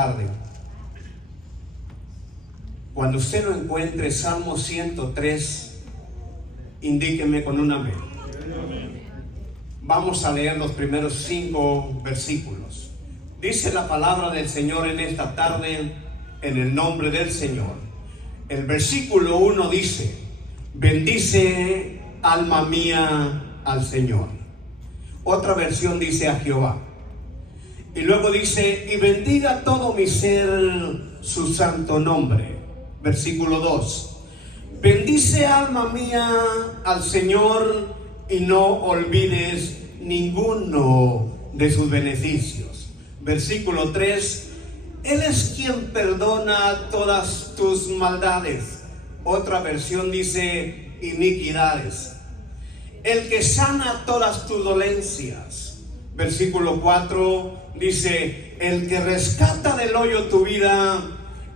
tarde. Cuando usted lo encuentre, Salmo 103, indíqueme con un amén. Vamos a leer los primeros 5 versículos. Dice la palabra del Señor en esta tarde, en el nombre del Señor. El versículo 1 dice: bendice, alma mía, al Señor. Otra versión dice: a Jehová. Y luego dice: y bendiga todo mi ser su santo nombre. Versículo 2: bendice, alma mía, al Señor, y no olvides ninguno de sus beneficios. Versículo 3: Él es quien perdona todas tus maldades. Otra versión dice: iniquidades. El que sana todas tus dolencias. Versículo 4 dice: el que rescata del hoyo tu vida,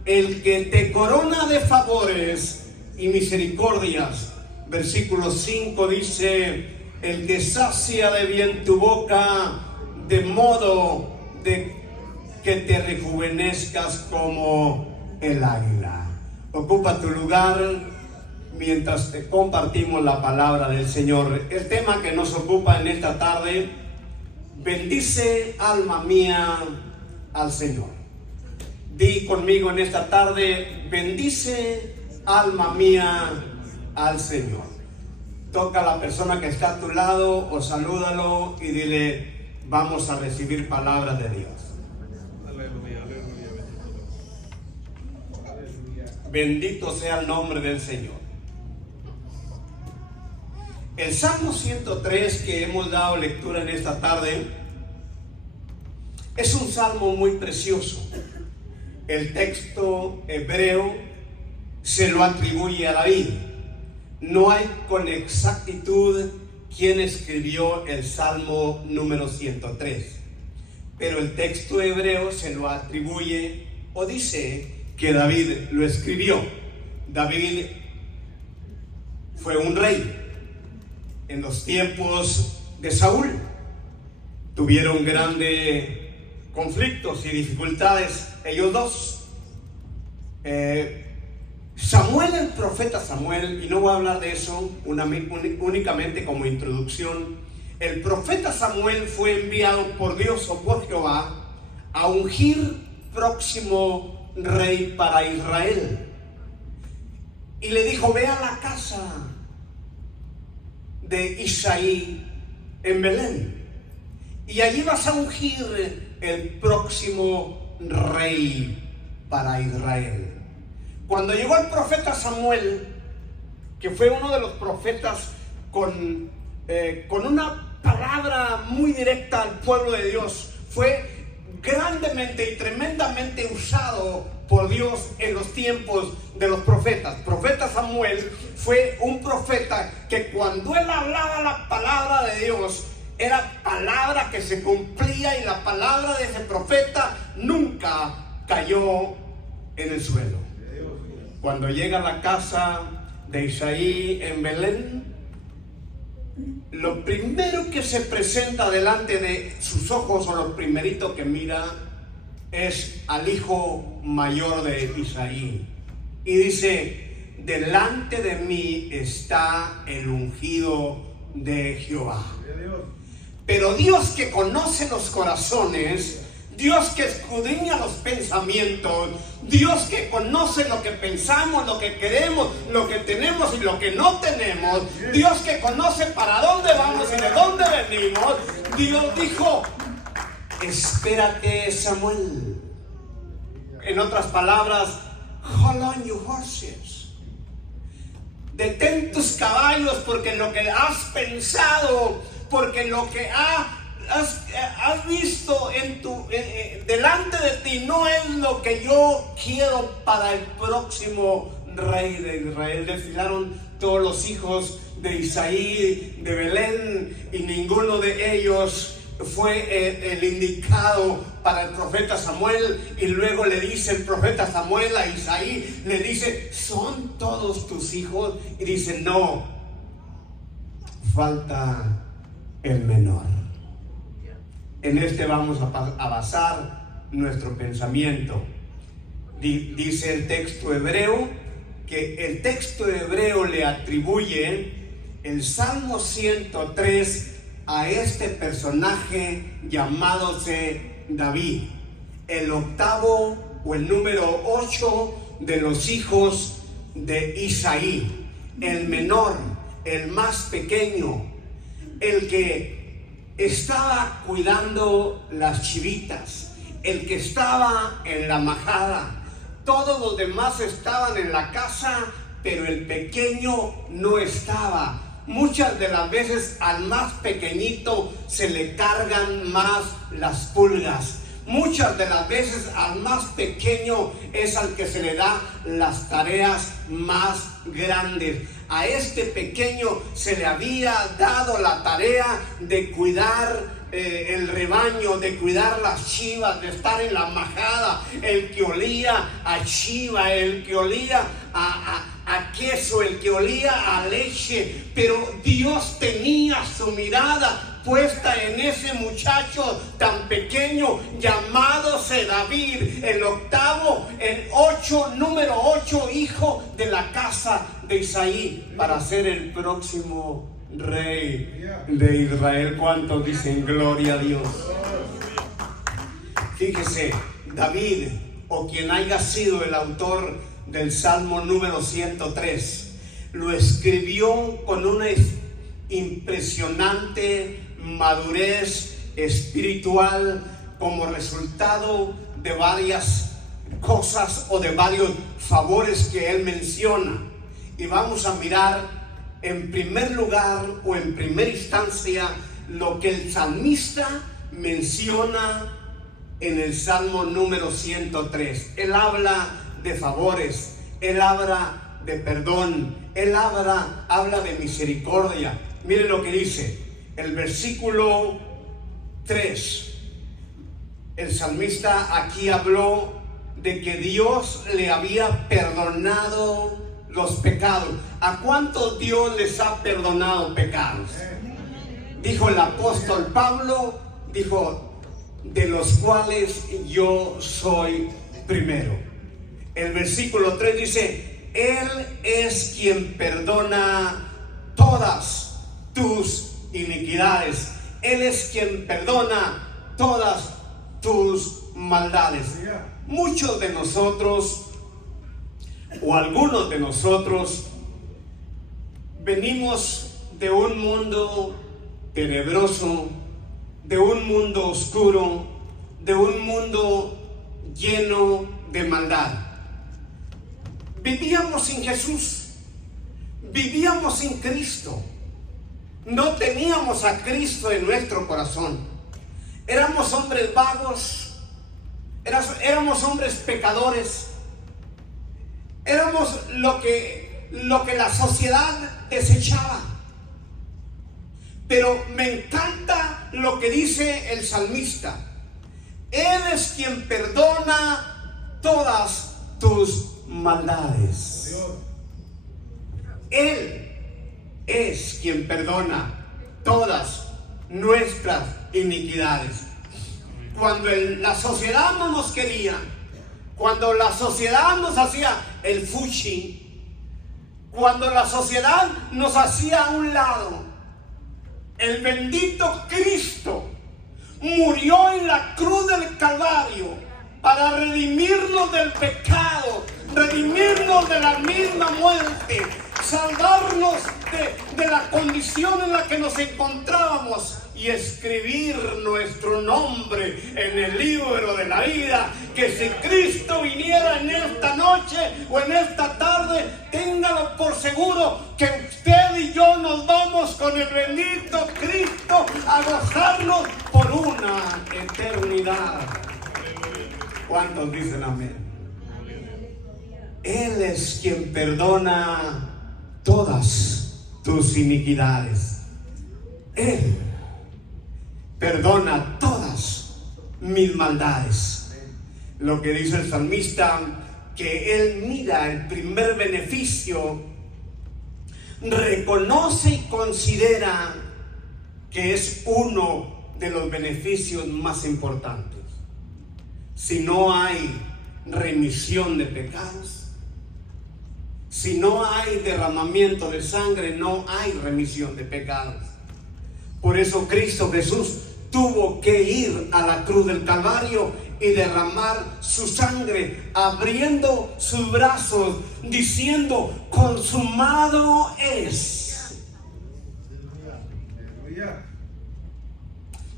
el que te corona de favores y misericordias. Versículo 5 dice: el que sacia de bien tu boca, de modo de que te rejuvenezcas como el águila. Ocupa tu lugar mientras te compartimos la palabra del Señor. El tema que nos ocupa en esta tarde: bendice, alma mía, al Señor. Di conmigo en esta tarde: bendice, alma mía, al Señor. Toca a la persona que está a tu lado o salúdalo y dile: vamos a recibir palabras de Dios. Aleluya, aleluya. Bendito sea el nombre del Señor. El Salmo 103 que hemos dado lectura en esta tarde es un salmo muy precioso. El texto hebreo se lo atribuye a David. No hay con exactitud quién escribió el Salmo número 103, pero el texto hebreo se lo atribuye o dice que David lo escribió. David fue un rey en los tiempos de Saúl. Tuvieron grandes conflictos y dificultades ellos dos. Samuel, el profeta Samuel, y no voy a hablar de eso únicamente como introducción. El profeta Samuel fue enviado por Dios o por Jehová a ungir próximo rey para Israel. Y le dijo: ve a la casa de Isaí en Belén, y allí vas a ungir el próximo rey para Israel. Cuando llegó el profeta Samuel, que fue uno de los profetas con una palabra muy directa al pueblo de Dios, fue grandemente y tremendamente usado por Dios en los tiempos de los profetas. Profeta Samuel fue un profeta que cuando él hablaba la palabra de Dios, era palabra que se cumplía, y la palabra de ese profeta nunca cayó en el suelo. Cuando llega a la casa de Isaí en Belén, lo primero que se presenta delante de sus ojos, o lo primerito que mira, es al hijo mayor de Isaí. Y dice: delante de mí está el ungido de Jehová. Pero Dios, que conoce los corazones, Dios que escudriña los pensamientos, Dios que conoce lo que pensamos, lo que queremos, lo que tenemos y lo que no tenemos, Dios que conoce para dónde vamos y de dónde venimos, Dios dijo: espérate, Samuel. En otras palabras, hold on your horses. Detén tus caballos, porque lo que has pensado, porque lo que has visto delante de ti no es lo que yo quiero para el próximo rey de Israel. Desfilaron todos los hijos de Isaí de Belén, y ninguno de ellos fue el indicado para el profeta Samuel. Y luego le dice el profeta Samuel a Isaí, le dice: ¿son todos tus hijos? Y dice: no, falta el menor. En este vamos a basar nuestro pensamiento. Dice el texto hebreo que el texto hebreo le atribuye el Salmo 103 a este personaje llamándose David, el octavo o el número 8 de los hijos de Isaí, el menor, el más pequeño, el que estaba cuidando las chivitas, el que estaba en la majada. Todos los demás estaban en la casa, pero el pequeño no estaba. Muchas de las veces al más pequeñito se le cargan más las pulgas. Muchas de las veces al más pequeño es al que se le da las tareas más grandes. A este pequeño se le había dado la tarea de cuidar el rebaño, de cuidar las chivas, de estar en la majada, el que olía a chiva, el que olía a queso, el que olía a leche. Pero Dios tenía su mirada puesta en ese muchacho tan pequeño llamándose David, el octavo, número 8 hijo de la casa de Isaí, para ser el próximo rey de Israel. ¿Cuántos dicen gloria a Dios? Fíjese, David, o quien haya sido el autor del Salmo número 103, lo escribió con una impresionante madurez espiritual como resultado de varias cosas o de varios favores que él menciona. Y vamos a mirar en primer lugar o en primera instancia lo que el salmista menciona en el Salmo número 103. Él habla de favores, él habla de perdón, él habla de misericordia. Miren lo que dice el versículo 3. El salmista aquí habló de que Dios le había perdonado los pecados. ¿A cuántos Dios les ha perdonado pecados? Dijo el apóstol Pablo, dijo, de los cuales yo soy primero. El versículo 3 dice, Él es quien perdona todas tus iniquidades. Él es quien perdona todas tus maldades. Muchos de nosotros, o algunos de nosotros, venimos de un mundo tenebroso, de un mundo oscuro, de un mundo lleno de maldad. Vivíamos sin Jesús, vivíamos sin Cristo, no teníamos a Cristo en nuestro corazón. Éramos hombres vagos, éramos hombres pecadores, éramos lo que la sociedad desechaba. Pero me encanta lo que dice el salmista. Él es quien perdona todas tus maldades. Él es quien perdona todas nuestras iniquidades. Cuando la sociedad no nos quería, cuando la sociedad nos hacía el fuchi, cuando la sociedad nos hacía a un lado, el bendito Cristo murió en la cruz del Calvario para redimirnos del pecado, redimirnos de la misma muerte, salvarnos de la condición en la que nos encontrábamos y escribir nuestro nombre en el libro de la vida. Que si Cristo viniera en esta noche o en esta tarde, téngalo por seguro que usted y yo nos vamos con el bendito Cristo a gozarnos por una eternidad. ¿Cuántos dicen amén? Él es quien perdona todas tus iniquidades. Él perdona todas mis maldades. Lo que dice el salmista, que él mira el primer beneficio, reconoce y considera que es uno de los beneficios más importantes. si no hay remisión de pecados? Si no hay derramamiento de sangre, no hay remisión de pecados. Por eso Cristo Jesús tuvo que ir a la cruz del Calvario y derramar su sangre, abriendo sus brazos, diciendo: consumado es.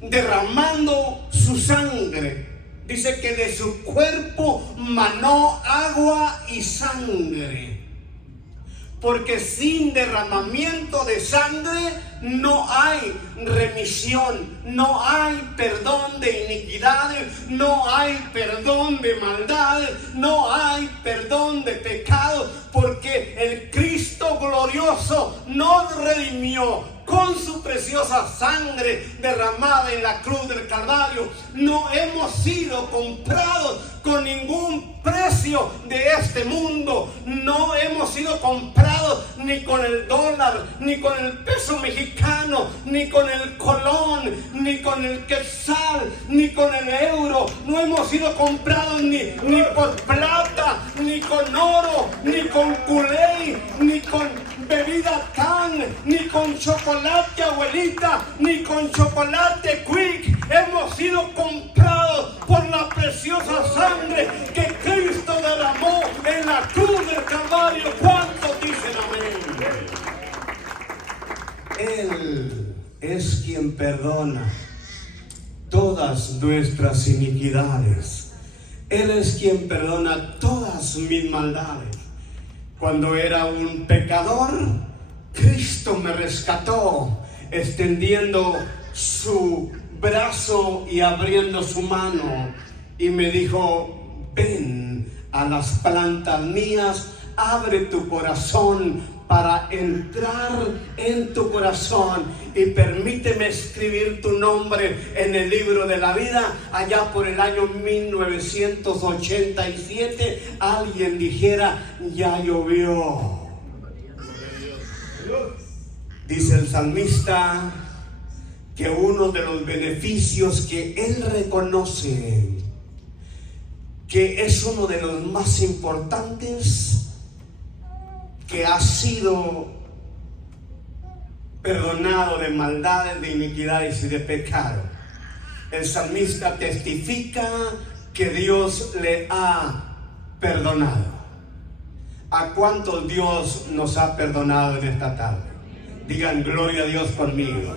Derramando su sangre. Dice que de su cuerpo manó agua y sangre. Porque sin derramamiento de sangre no hay remisión, no hay perdón de iniquidades, no hay perdón de maldades, no hay perdón de pecado, porque el Cristo glorioso nos redimió con su preciosa sangre derramada en la cruz del Calvario. No hemos sido comprados con ningún precio de este mundo. No hemos sido comprados ni con el dólar, ni con el peso mexicano, ni con el colón, ni con el quetzal, ni con el euro. No hemos sido comprados ni por plata, ni con oro, ni con culé, ni con bebida tan, ni con chocolate abuelita, ni con chocolate quick. Hemos sido comprados por la preciosa sangre que Cristo derramó en la cruz del Calvario. ¿Cuántos dicen amén? Él es quien perdona todas nuestras iniquidades. Él es quien perdona todas mis maldades. Cuando era un pecador, Cristo me rescató, extendiendo su brazo y abriendo su mano, y me dijo: ven a las plantas mías, abre tu corazón para entrar en tu corazón y permíteme escribir tu nombre en el libro de la vida. Allá por el año 1987 alguien dijera: ya llovió. Dice el salmista que uno de los beneficios que él reconoce que es uno de los más importantes, que ha sido perdonado de maldades, de iniquidades y de pecado. El salmista testifica que Dios le ha perdonado. ¿A cuántos Dios nos ha perdonado en esta tarde? Digan gloria a Dios conmigo.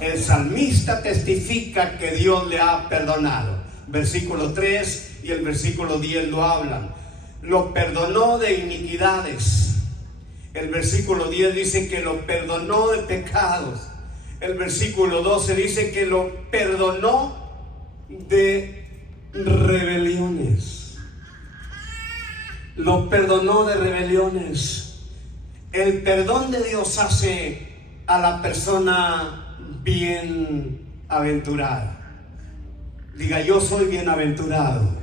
El salmista testifica que Dios le ha perdonado. Versículo 3 y el versículo 10 lo hablan. Lo perdonó de iniquidades. El versículo 10 dice que lo perdonó de pecados. El versículo 12 dice que lo perdonó de rebeliones. Lo perdonó de rebeliones. El perdón de Dios hace a la persona bienaventurada. Diga: yo soy bienaventurado.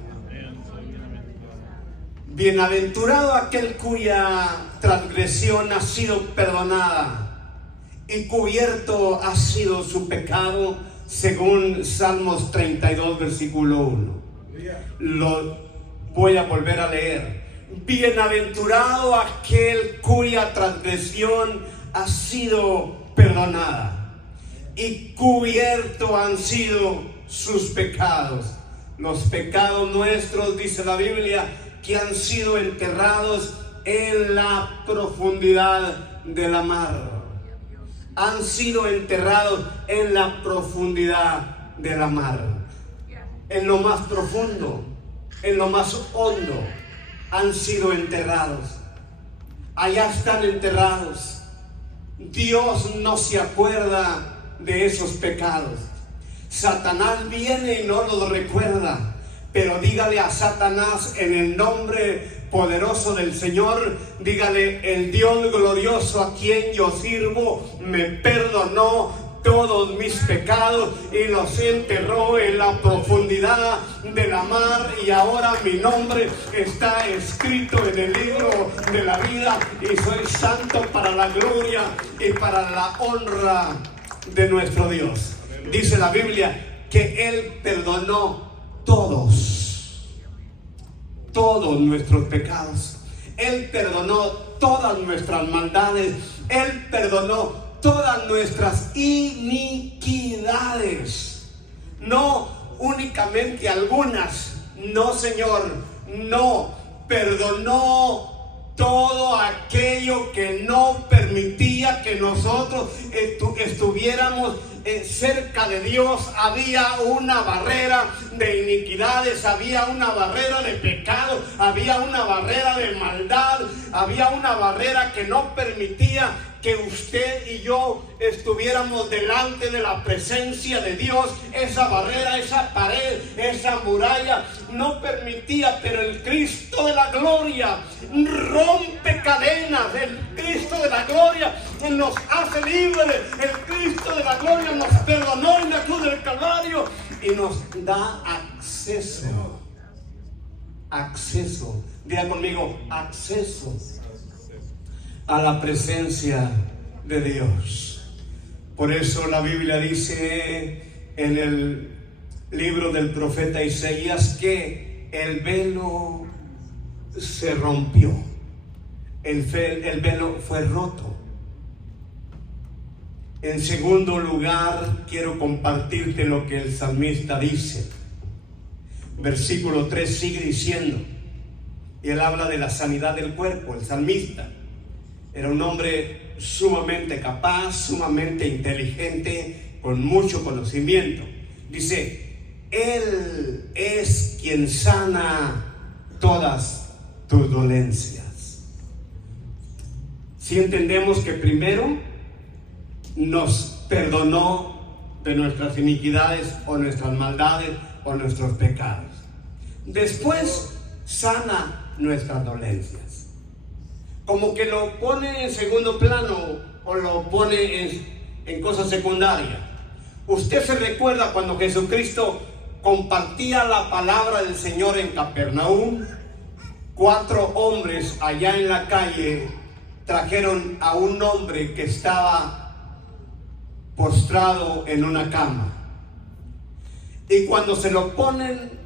Bienaventurado aquel cuya transgresión ha sido perdonada y cubierto ha sido su pecado, según Salmos 32 versículo 1. Lo voy a volver a leer. Bienaventurado aquel cuya transgresión ha sido perdonada y cubierto han sido sus pecados. Los pecados nuestros, dice la Biblia, que han sido enterrados en la profundidad de la mar. Han sido enterrados en la profundidad de la mar. En lo más profundo, en lo más hondo, han sido enterrados. Allá están enterrados. Dios no se acuerda de esos pecados. Satanás viene y no los recuerda. Pero dígale a Satanás, en el nombre poderoso del Señor, dígale: el Dios glorioso a quien yo sirvo me perdonó todos mis pecados y los enterró en la profundidad de la mar, y ahora mi nombre está escrito en el libro de la vida y soy santo para la gloria y para la honra de nuestro Dios. Dice la Biblia que Él perdonó todos todos nuestros pecados. Él perdonó todas nuestras maldades. Él perdonó todas nuestras iniquidades. No únicamente algunas. No, Señor, no. Perdonó todo aquello que no permitía que nosotros estuviéramos cerca de Dios. Había una barrera de iniquidades, había una barrera de pecado, había una barrera de maldad, había una barrera que no permitía que usted y yo estuviéramos delante de la presencia de Dios. Esa barrera, esa pared, esa muralla no permitía, pero el Cristo de la gloria rompe cadenas. El Cristo de la gloria nos hace libres. El Cristo de la gloria nos perdonó en la cruz del Calvario y nos da acceso. Acceso. Diga conmigo, acceso a la presencia de Dios. Por eso la Biblia dice en el libro del profeta Isaías que el velo se rompió. El velo fue roto. En segundo lugar, quiero compartirte lo que el salmista dice. Versículo 3 sigue diciendo, y él habla de la sanidad del cuerpo. El salmista era un hombre sumamente capaz, sumamente inteligente, con mucho conocimiento. Dice, Él es quien sana todas tus dolencias. Si entendemos que primero nos perdonó de nuestras iniquidades o nuestras maldades o nuestros pecados. Después sana nuestras dolencias. Como que lo pone en segundo plano o lo pone en cosas secundarias. Usted se recuerda cuando Jesucristo compartía la palabra del Señor en Capernaum. 4 hombres allá en la calle trajeron a un hombre que estaba postrado en una cama. Y cuando se lo ponen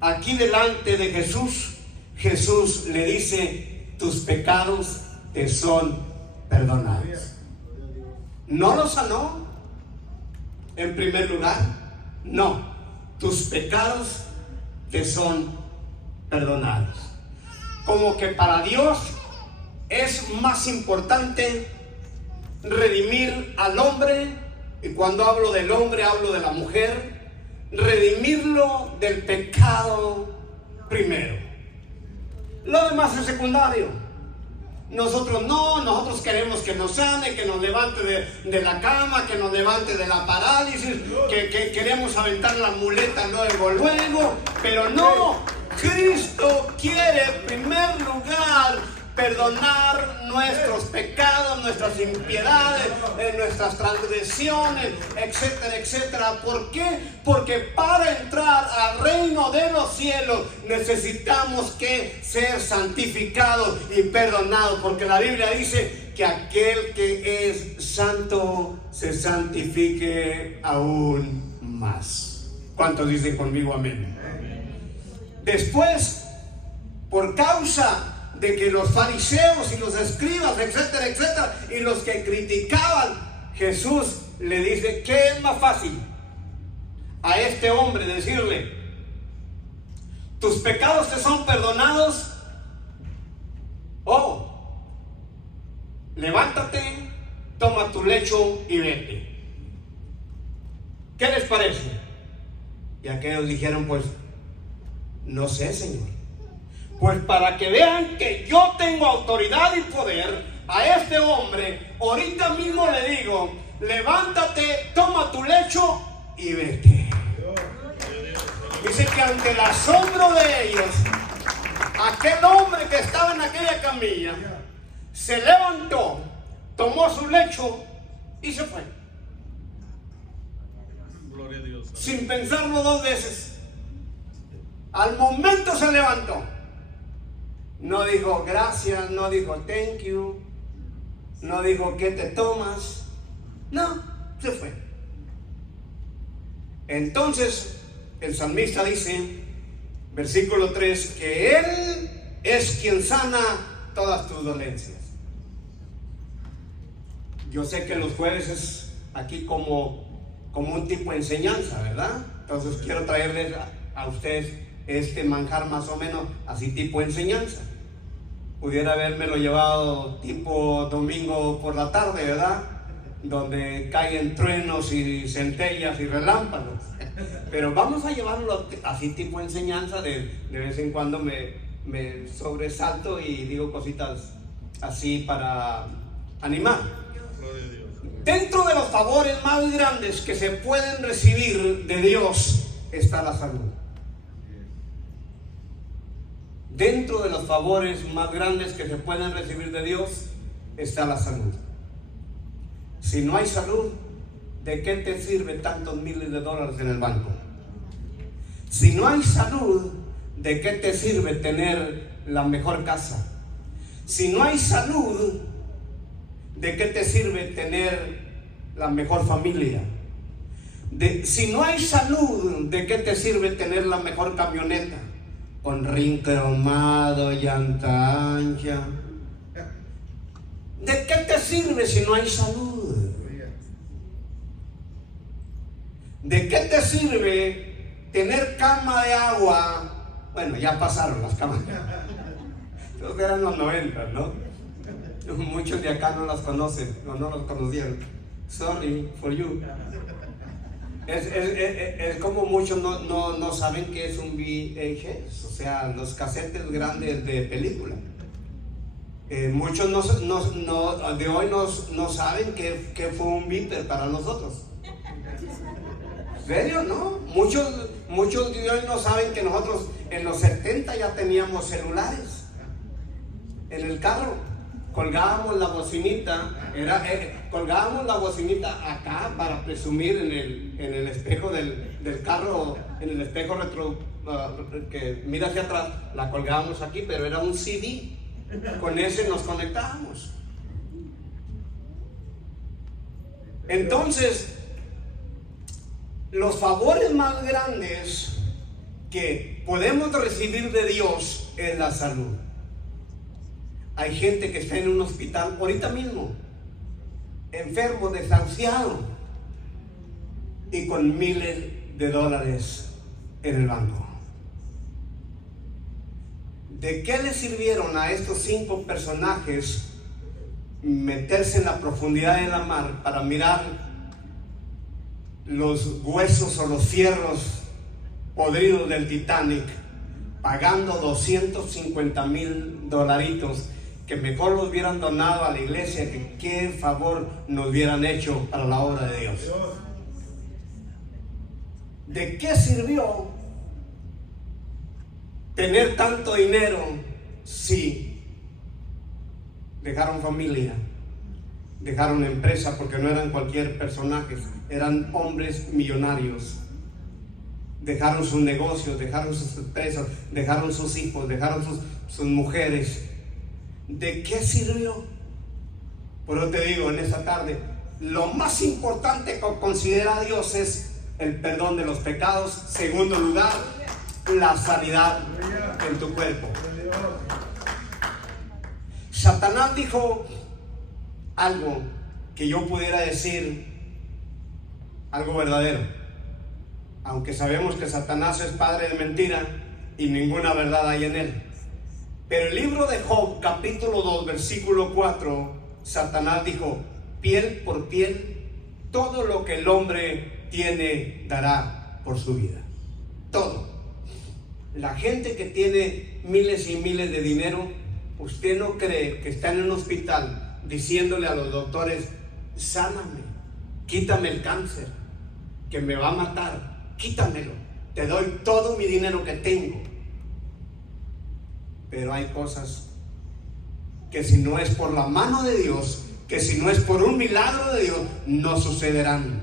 aquí delante de Jesús, Jesús le dice: tus pecados te son perdonados. ¿No lo sanó en primer lugar? No, tus pecados te son perdonados. Como que para Dios es más importante redimir al hombre, y cuando hablo del hombre hablo de la mujer, redimirlo del pecado primero. Lo demás es secundario. Nosotros queremos que nos sane, que nos levante de la cama, que nos levante de la parálisis, que queremos aventar la muleta luego, pero no. Cristo quiere en primer lugar perdonar nuestros pecados, nuestras impiedades, nuestras transgresiones, etcétera, etcétera. ¿Por qué? Porque para entrar al reino de los cielos necesitamos que ser santificados y perdonados, porque la Biblia dice que aquel que es santo se santifique aún más. ¿Cuántos dicen conmigo amén? Después, por causa de que los fariseos y los escribas, etcétera, etcétera, y los que criticaban, Jesús le dice: ¿qué es más fácil a este hombre decirle: tus pecados te son perdonados? O levántate, toma tu lecho y vete. ¿Qué les parece? Y aquellos dijeron: pues no sé, Señor. Pues para que vean que yo tengo autoridad y poder, a este hombre ahorita mismo le digo: levántate, toma tu lecho y vete. Dice que ante el asombro de ellos, aquel hombre que estaba en aquella camilla se levantó, tomó su lecho y se fue. Gloria a Dios. Sin pensarlo 2 veces. Al momento se levantó. No dijo gracias, no dijo thank you, no dijo ¿qué te tomas? No, se fue. Entonces el salmista dice: Versículo 3, que Él es quien sana todas tus dolencias. Yo sé que los jueves es aquí como un tipo de enseñanza, ¿verdad? Entonces quiero traerles a ustedes este manjar más o menos así tipo de enseñanza. Pudiera habérmelo llevado tipo domingo por la tarde, ¿verdad? Donde caen truenos y centellas y relámpagos. Pero vamos a llevarlo así tipo de enseñanza. De vez en cuando me sobresalto y digo cositas así para animar. Gloria a Dios. Dentro de los favores más grandes que se pueden recibir de Dios está la salud. Dentro de los favores más grandes que se pueden recibir de Dios está la salud. Si no hay salud, ¿de qué te sirve tantos miles de dólares en el banco? Si no hay salud, ¿de qué te sirve tener la mejor casa? Si no hay salud, ¿de qué te sirve tener la mejor familia? Si no hay salud, ¿de qué te sirve tener la mejor camioneta? Con rin cromado, llanta ancha. ¿De qué te sirve si no hay salud? ¿De qué te sirve tener cama de agua? Bueno, ya pasaron las camas. Esos eran los 90, ¿no? Muchos de acá no las conocen, no los conocieron. Sorry for you. Es como muchos no saben qué es un VHS, o sea, los casetes grandes de película. Muchos de hoy no saben qué fue un beeper para nosotros. ¿En serio? ¿No? Muchos de hoy no saben que nosotros en los 70 ya teníamos celulares en el carro. Colgábamos la bocinita, colgábamos la bocinita acá para presumir en el espejo del carro, en el espejo retro que mira hacia atrás, la colgábamos aquí, pero era un CD, con ese nos conectábamos. Entonces, los favores más grandes que podemos recibir de Dios es la salud. Hay gente que está en un hospital ahorita mismo, enfermo, desahuciado y con miles de dólares en el banco. ¿De qué le sirvieron a estos 5 personajes meterse en la profundidad de la mar para mirar los huesos o los fierros podridos del Titanic, pagando $250,000 que mejor los hubieran donado a la iglesia, que qué favor nos hubieran hecho para la obra de Dios? ¿De qué sirvió tener tanto dinero si dejaron familia, dejaron empresa? Porque no eran cualquier personaje, eran hombres millonarios. Dejaron sus negocios, dejaron sus empresas, dejaron sus hijos, dejaron sus mujeres. ¿De qué sirvió? Por eso te digo en esta tarde, lo más importante que considera Dios es el perdón de los pecados. Segundo lugar, la sanidad en tu cuerpo. Satanás dijo algo que yo pudiera decir algo verdadero, aunque sabemos que Satanás es padre de mentira y ninguna verdad hay en él. Pero el libro de Job, capítulo 2, versículo 4, Satanás dijo: piel por piel, todo lo que el hombre tiene dará por su vida. Todo. La gente que tiene miles y miles de dinero, ¿usted no cree que está en un hospital diciéndole a los doctores: sáname, quítame el cáncer, que me va a matar, quítamelo, te doy todo mi dinero que tengo? Pero hay cosas que si no es por la mano de Dios, que si no es por un milagro de Dios, no sucederán.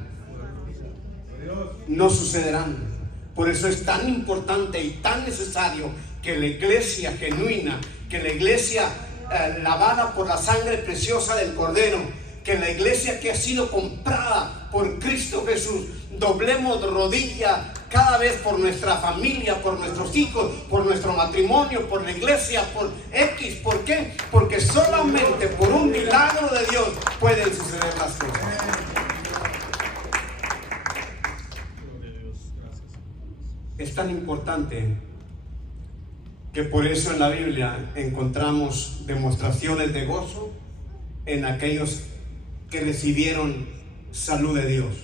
No sucederán. Por eso es tan importante y tan necesario que la iglesia genuina, que la iglesia lavada por la sangre preciosa del Cordero, que la iglesia que ha sido comprada por Cristo Jesús, doblemos rodilla cada vez por nuestra familia, por nuestros hijos, por nuestro matrimonio, por la iglesia, por X. ¿Por qué? Porque solamente por un milagro de Dios pueden suceder las cosas. Gloria a Dios. Gracias. Es tan importante que por eso en la Biblia encontramos demostraciones de gozo en aquellos que recibieron salud de Dios.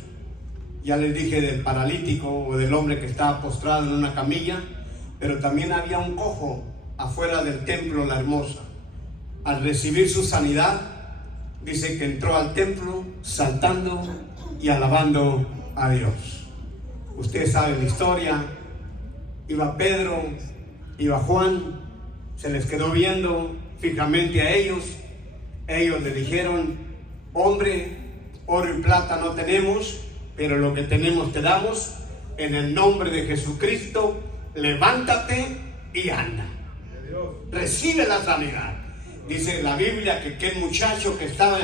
Ya les dije del paralítico o del hombre que estaba postrado en una camilla, pero también había un cojo afuera del templo La Hermosa. Al recibir su sanidad, dice que entró al templo saltando y alabando a Dios. Ustedes saben la historia. Iba Pedro, iba Juan, se les quedó viendo fijamente a ellos. Ellos le dijeron: hombre, oro y plata no tenemos, pero lo que tenemos te damos. En el nombre de Jesucristo, levántate y anda. Recibe la sanidad. Dice la Biblia que aquel muchacho que estaba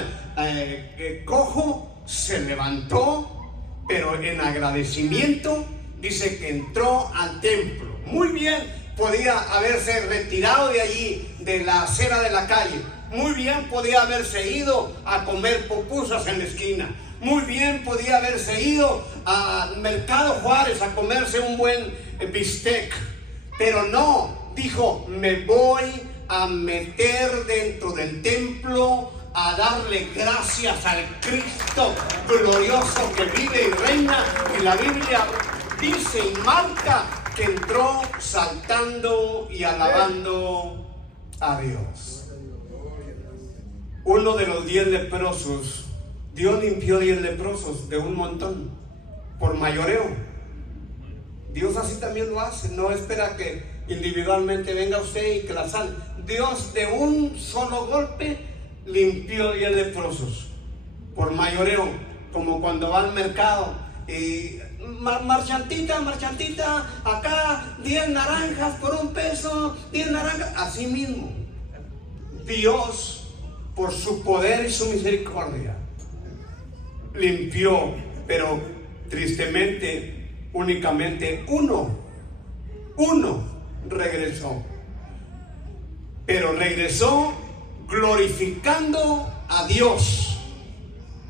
cojo se levantó, pero en agradecimiento dice que entró al templo. Muy bien, podía haberse retirado de allí, de la acera de la calle. Muy bien, podía haberse ido a comer pupusas en la esquina. Muy bien, podía haberse ido al Mercado Juárez a comerse un buen bistec. Pero no, dijo: me voy a meter dentro del templo a darle gracias al Cristo glorioso que vive y reina. Y la Biblia dice y marca que entró saltando y alabando a Dios. Uno de los 10 leprosos, Dios limpió 10 leprosos de un montón por mayoreo. Dios así también lo hace, no espera que individualmente venga usted y que la sane. Dios de un solo golpe limpió 10 leprosos por mayoreo, como cuando va al mercado y marchantita, acá 10 naranjas por $1, 10 naranjas, así mismo. Dios, por su poder y su misericordia, limpió, pero tristemente únicamente uno regresó. Pero regresó glorificando a Dios.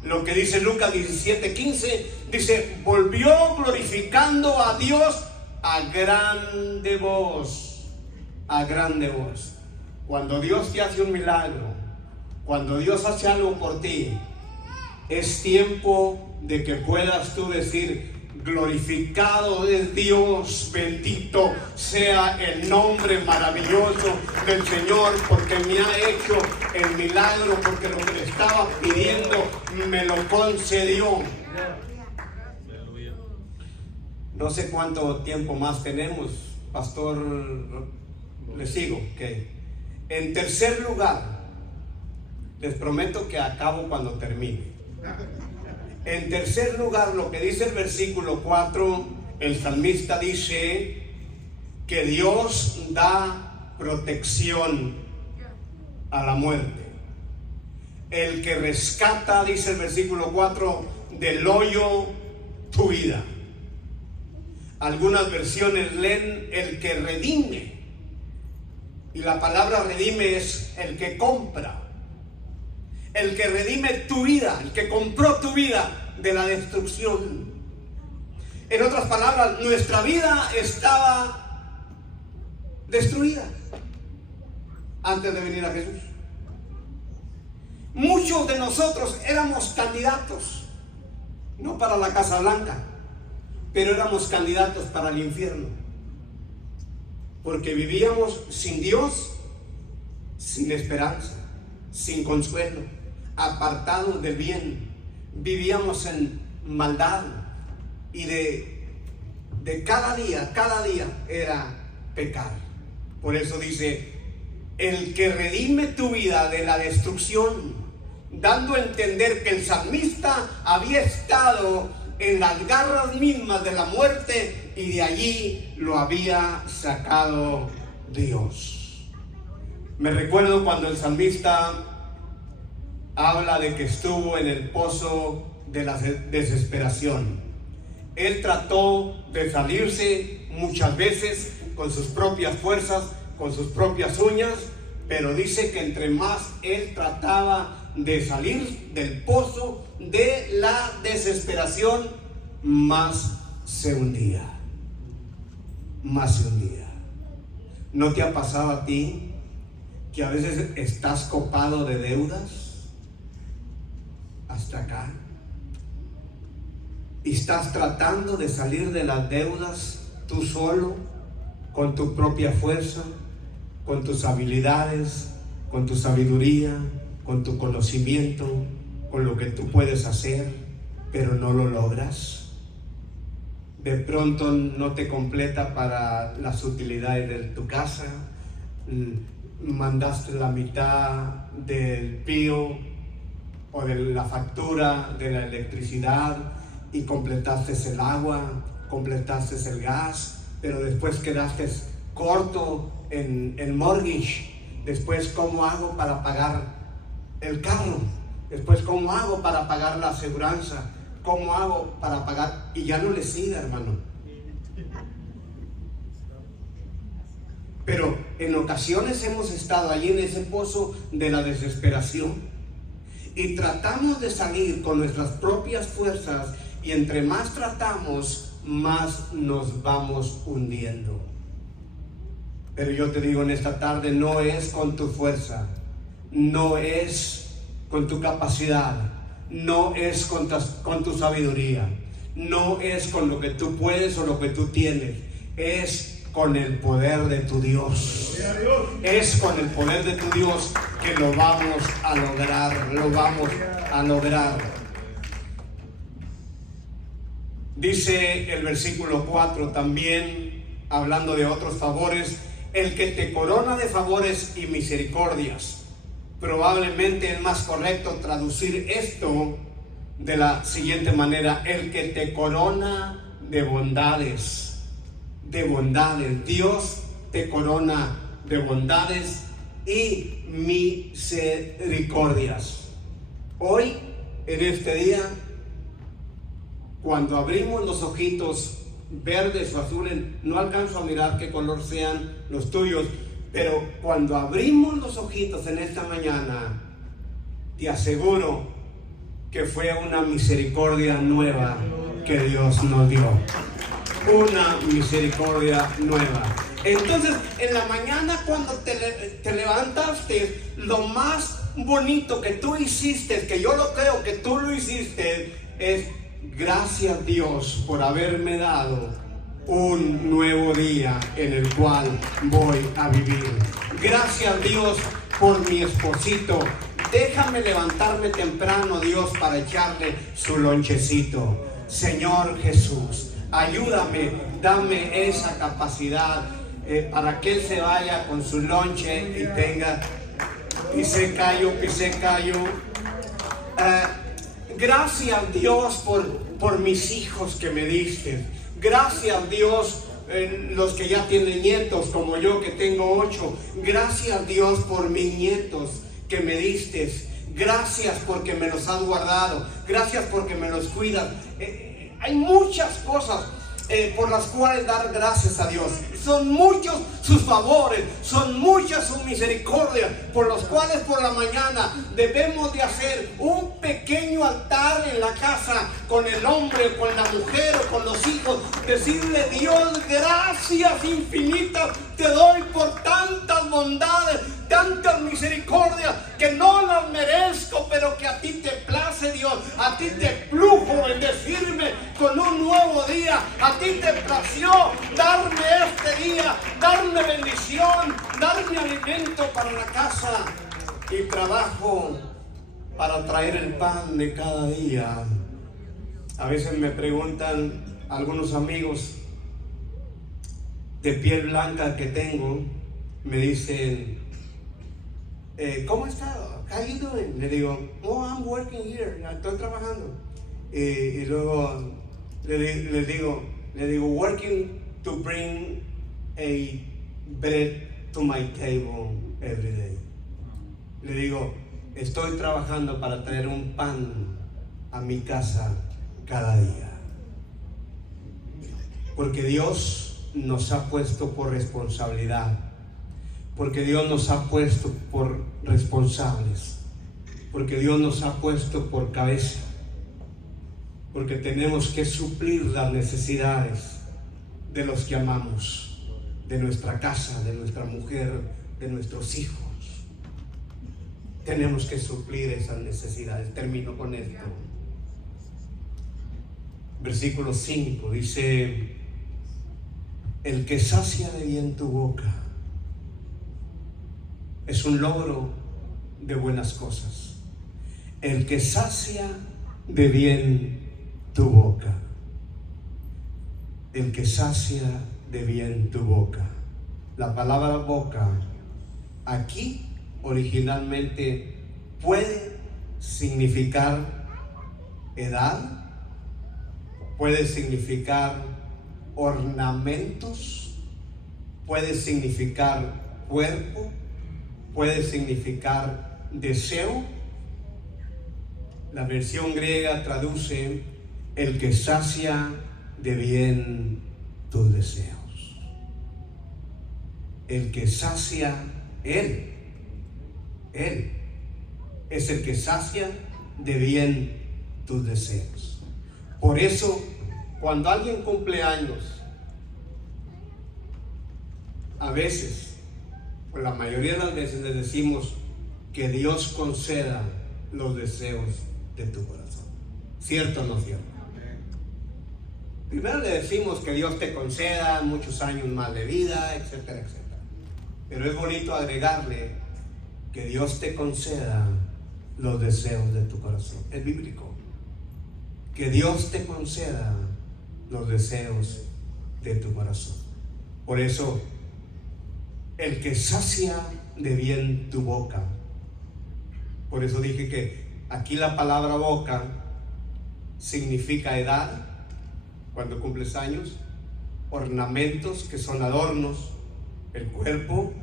Lo que dice Lucas 17:15, dice: volvió glorificando a Dios a grande voz. A grande voz. Cuando Dios te hace un milagro, cuando Dios hace algo por ti, es tiempo de que puedas tú decir: glorificado es Dios, bendito sea el nombre maravilloso del Señor, porque me ha hecho el milagro, porque lo que le estaba pidiendo me lo concedió. No sé cuánto tiempo más tenemos, pastor. Le sigo. Okay. En tercer lugar, les prometo que acabo cuando termine. En tercer lugar, lo que dice el versículo 4, el salmista dice que Dios da protección a la muerte. El que rescata, dice el versículo 4, del hoyo tu vida. Algunas versiones leen el que redime. Y la palabra redime es el que compra. El que redime tu vida, el que compró tu vida de la destrucción. En otras palabras, nuestra vida estaba destruida antes de venir a Jesús. Muchos de nosotros éramos candidatos, no para la Casa Blanca, pero éramos candidatos para el infierno, porque vivíamos sin Dios, sin esperanza, sin consuelo, apartados del bien. Vivíamos en maldad y de cada día era pecar. Por eso dice: el que redime tu vida de la destrucción, dando a entender que el salmista había estado en las garras mismas de la muerte y de allí lo había sacado Dios. Me recuerdo cuando el salmista habla de que estuvo en el pozo de la desesperación. Él trató de salirse muchas veces con sus propias fuerzas, con sus propias uñas, pero dice que entre más él trataba de salir del pozo de la desesperación, más se hundía. Más se hundía. ¿No te ha pasado a ti que a veces estás copado de deudas hasta acá? Y estás tratando de salir de las deudas tú solo, con tu propia fuerza, con tus habilidades, con tu sabiduría, con tu conocimiento, con lo que tú puedes hacer, pero no lo logras. De pronto no te completa para las utilidades de tu casa, mandaste la mitad del PIO o de la factura de la electricidad y completaste el agua, completaste el gas, pero después quedaste corto en el mortgage. Después, ¿cómo hago para pagar el carro? Después, ¿cómo hago para pagar la aseguranza? ¿Cómo hago para pagar? Y ya no le siga, hermano. Pero en ocasiones hemos estado allí en ese pozo de la desesperación y tratamos de salir con nuestras propias fuerzas, y entre más tratamos, más nos vamos hundiendo. Pero yo te digo en esta tarde, no es con tu fuerza, no es con tu capacidad, no es con tu sabiduría, no es con lo que tú puedes o lo que tú tienes, es con el poder de tu Dios. Es con el poder de tu Dios que lo vamos a lograr, lo vamos a lograr. Dice el versículo 4 también, hablando de otros favores, el que te corona de favores y misericordias. Probablemente es más correcto traducir esto de la siguiente manera: el que te corona de bondades. De bondades. Dios te corona de bondades y misericordias. Hoy, en este día, cuando abrimos los ojitos verdes o azules, no alcanzo a mirar qué color sean los tuyos, pero cuando abrimos los ojitos en esta mañana, te aseguro que fue una misericordia nueva que Dios nos dio. Una misericordia nueva. Entonces, en la mañana cuando te levantaste, lo más bonito que tú hiciste, que yo lo creo que tú lo hiciste, es: gracias Dios por haberme dado un nuevo día en el cual voy a vivir. Gracias Dios por mi esposito. Déjame levantarme temprano, Dios, para echarle su lonchecito. Señor Jesús, ayúdame, dame esa capacidad para que Él se vaya con su lonche y tenga pisé callo. Gracias Dios por mis hijos que me diste. Gracias Dios, los que ya tienen nietos como yo que tengo 8. Gracias Dios por mis nietos que me diste. Gracias porque me los has guardado. Gracias porque me los cuidas. Hay muchas cosas por las cuales dar gracias a Dios. Son muchos sus favores, son muchas sus misericordias, por los cuales por la mañana debemos de hacer un pequeño altar en la casa, con el hombre, con la mujer o con los hijos, decirle: Dios, gracias infinitas te doy por tantas bondades, tantas misericordias que no las merezco, pero que a ti te place, Dios. A ti te plujo bendecirme con un nuevo día. A ti te plació darme este día, darme bendición, darme alimento para la casa y trabajo para traer el pan de cada día. A veces me preguntan algunos amigos de piel blanca que tengo, me dicen: ¿cómo está? How you doing? Le digo: oh, I'm working here, estoy trabajando. Y luego le digo, working to bring a bread to my table every day. Le digo: estoy trabajando para traer un pan a mi casa cada día. Porque Dios nos ha puesto por responsabilidad. Porque Dios nos ha puesto por responsables. Porque Dios nos ha puesto por cabeza. Porque tenemos que suplir las necesidades de los que amamos, de nuestra casa, de nuestra mujer, de nuestros hijos. Tenemos que suplir esas necesidades. Termino con esto. Versículo 5 dice: el que sacia de bien tu boca es un logro de buenas cosas. El que sacia de bien tu boca. El que sacia de bien tu boca. La palabra boca aquí originalmente puede significar edad, puede significar ornamentos, puede significar cuerpo, puede significar deseo. La versión griega traduce: el que sacia de bien tus deseos. El que sacia, Él es el que sacia de bien tus deseos. Por eso, cuando alguien cumple años, a veces, o la mayoría de las veces, le decimos que Dios conceda los deseos de tu corazón. ¿Cierto o no cierto? Primero le decimos que Dios te conceda muchos años más de vida, etcétera, etcétera. Pero es bonito agregarle que Dios te conceda los deseos de tu corazón. Es bíblico. Que Dios te conceda los deseos de tu corazón. Por eso, el que sacia de bien tu boca. Por eso dije que aquí la palabra boca significa edad, cuando cumples años, ornamentos, que son adornos, el cuerpo,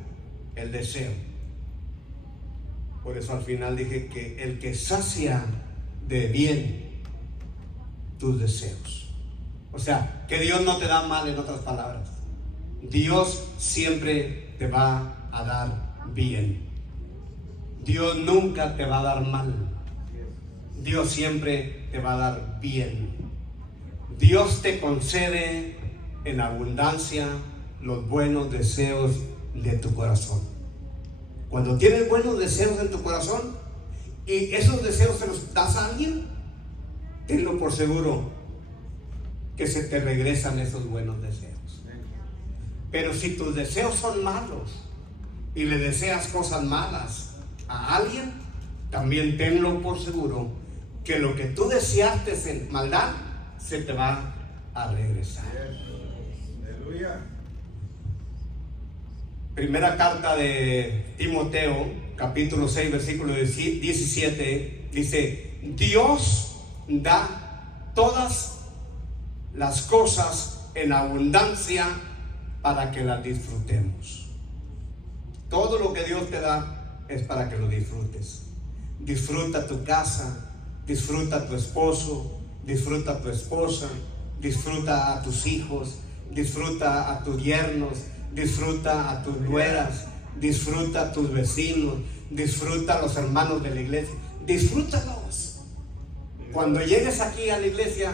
el deseo. Por eso al final dije que el que sacia de bien tus deseos. O sea, que Dios no te da mal, en otras palabras. Dios siempre te va a dar bien. Dios nunca te va a dar mal. Dios siempre te va a dar bien. Dios te concede en abundancia los buenos deseos de tu corazón. Cuando tienes buenos deseos en tu corazón y esos deseos se los das a alguien, tenlo por seguro que se te regresan esos buenos deseos. Pero si tus deseos son malos y le deseas cosas malas a alguien, también tenlo por seguro que lo que tú deseaste en maldad se te va a regresar. Aleluya. Primera carta de Timoteo, capítulo 6, versículo 17, dice: Dios da todas las cosas en abundancia para que las disfrutemos. Todo lo que Dios te da es para que lo disfrutes. Disfruta tu casa, disfruta a tu esposo, disfruta a tu esposa, disfruta a tus hijos, disfruta a tus yernos, disfruta a tus nueras, disfruta a tus vecinos, disfruta a los hermanos de la iglesia, disfrútalos. Cuando llegues aquí a la iglesia,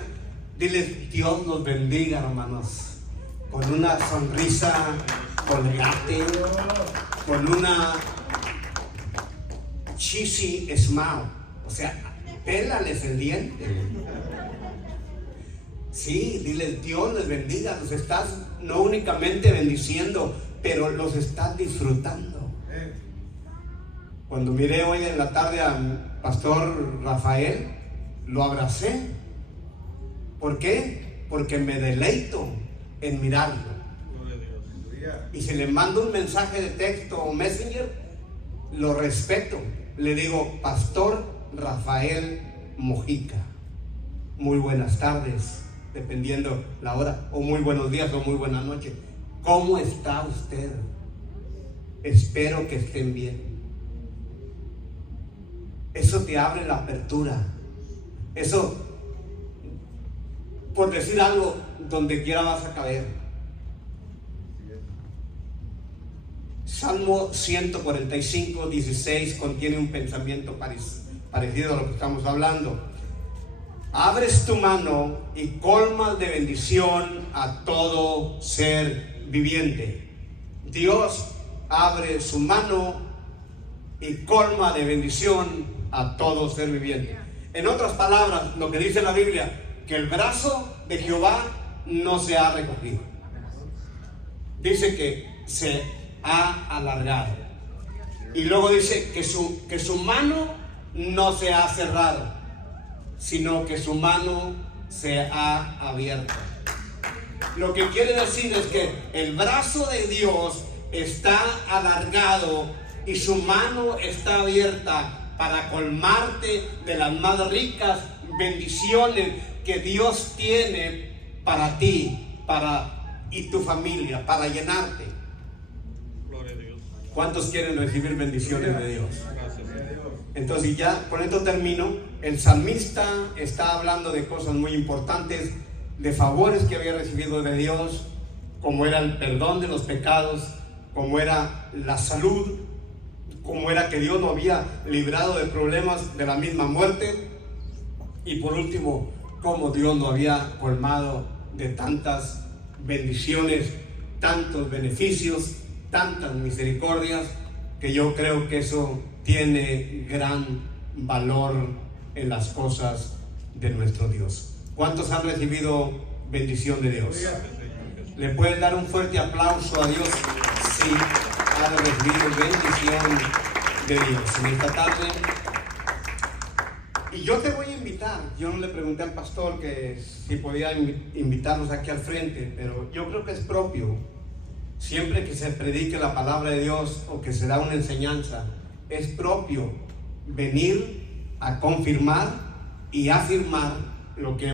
diles: Dios los bendiga, hermanos, con una sonrisa colgate, con una cheesy smile, o sea, pélales el diente. Sí, diles: Dios les bendiga. Los estás no únicamente bendiciendo, pero los estás disfrutando. Cuando miré hoy en la tarde al pastor Rafael, lo abracé. ¿Por qué? Porque me deleito en mirarlo. Y si le mando un mensaje de texto o messenger, lo respeto. Le digo: Pastor Rafael Mojica, muy buenas tardes, dependiendo la hora, o muy buenos días o muy buenas noches. ¿Cómo está usted? Espero que estén bien. Eso te abre la apertura. Eso por decir algo, donde quiera vas a caer. Salmo 145, 16 contiene un pensamiento parecido a lo que estamos hablando. Abres tu mano y colmas de bendición a todo ser viviente. Dios abre su mano y colma de bendición a todo ser viviente. En otras palabras, lo que dice la Biblia, que el brazo de Jehová no se ha recogido. Dice que se ha alargado. Y luego dice que su mano no se ha cerrado, sino que su mano se ha abierto. Lo que quiere decir es que el brazo de Dios está alargado y su mano está abierta para colmarte de las más ricas bendiciones que Dios tiene para ti, y tu familia, para llenarte. Gloria a Dios. ¿Cuántos quieren recibir bendiciones de Dios? Gracias, Señor. Entonces, ya con esto termino. El salmista está hablando de cosas muy importantes, de favores que había recibido de Dios, como era el perdón de los pecados, como era la salud, como era que Dios lo había librado de problemas de la misma muerte, y por último, como Dios lo había colmado de tantas bendiciones, tantos beneficios, tantas misericordias, que yo creo que eso tiene gran valor en las cosas de nuestro Dios. ¿Cuántos han recibido bendición de Dios? ¿Le pueden dar un fuerte aplauso a Dios si han recibido bendición de Dios en esta tarde? Y yo te voy a invitar. Yo no le pregunté al pastor que si podía invitarnos aquí al frente, pero yo creo que es propio, siempre que se predique la palabra de Dios o que se da una enseñanza, es propio venir a confirmar y afirmar lo que